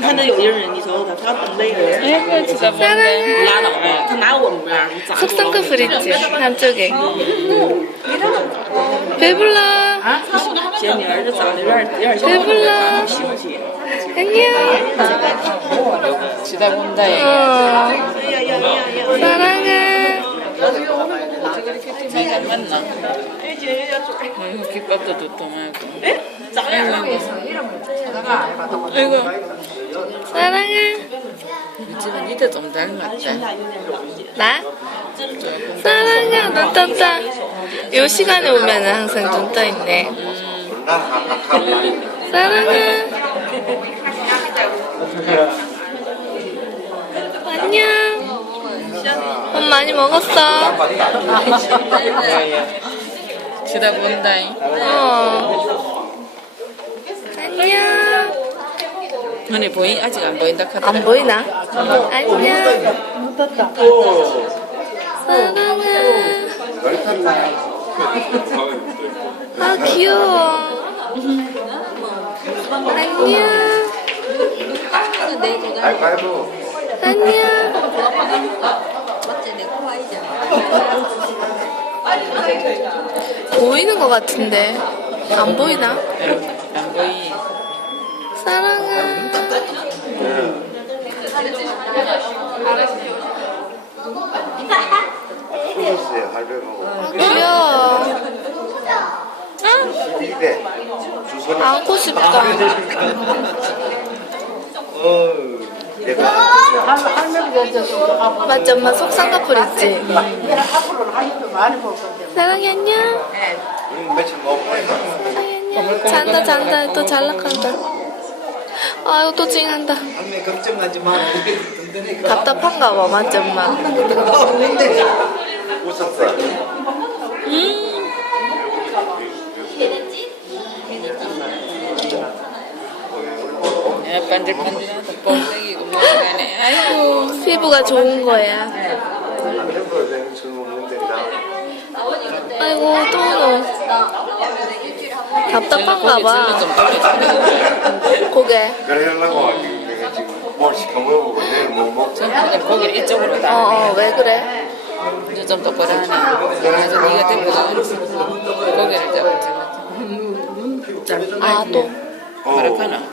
看这有一个人，你瞅瞅他，他等那个人 아이고 진짜 뭔데 拉倒呗，他拿我们边儿，你咋 속성급 브릿지 한쪽에 배불러 姐，你儿子长得有点有点像我， 배불러 喜欢姐。 안녕 지다 본다 얘 어 사랑해 잘 만나 아이고 기밥도 도톰하고 아이고 사랑해. 우리 집은 니도 좀 닮았다 나? 사랑해. 눈 떴다. 요 시간에 오면은 항상 눈 떠 있네. 사랑해. 안녕. 밥 많이 먹었어. 지다 본다 어. 안녕 언니 보이? 아직 안 보인다 카드 안 보이나? 안녕. 사랑해. 아 귀여워. 안녕. 안녕. 보이는 것 같은데. 안 보이나? 안 보이. 사랑 죽었어요 할배하고 아 귀여워 이대 주소는 안고 싶다. 어 내가 맞지 엄마 속상꺼풀 있지? 사랑해 안녕. 음, 며칠 먹고 사랑해 안녕. 잔다 잔다. 또 잘락한다. 아이고 또 찡한다. 할매 걱정하지 마. 든든해. 답답한가 봐 맞지 엄마 웃었어 야 반들반들하다 뻥튀기고. 먹어가네 아이고 피부가 좋은 거야 아이고 또노 답답한가 봐. 고개. 그래 하려고 내가 지금 뭘 시켜 먹어보고 내일 못 먹고. 전부 고기를 이쪽으로 다 어어 왜 그래? 이제 좀 똑바로 하네 그래서 네가 데리고 가야지 고기를 잡을 때 아또 어. 바락하나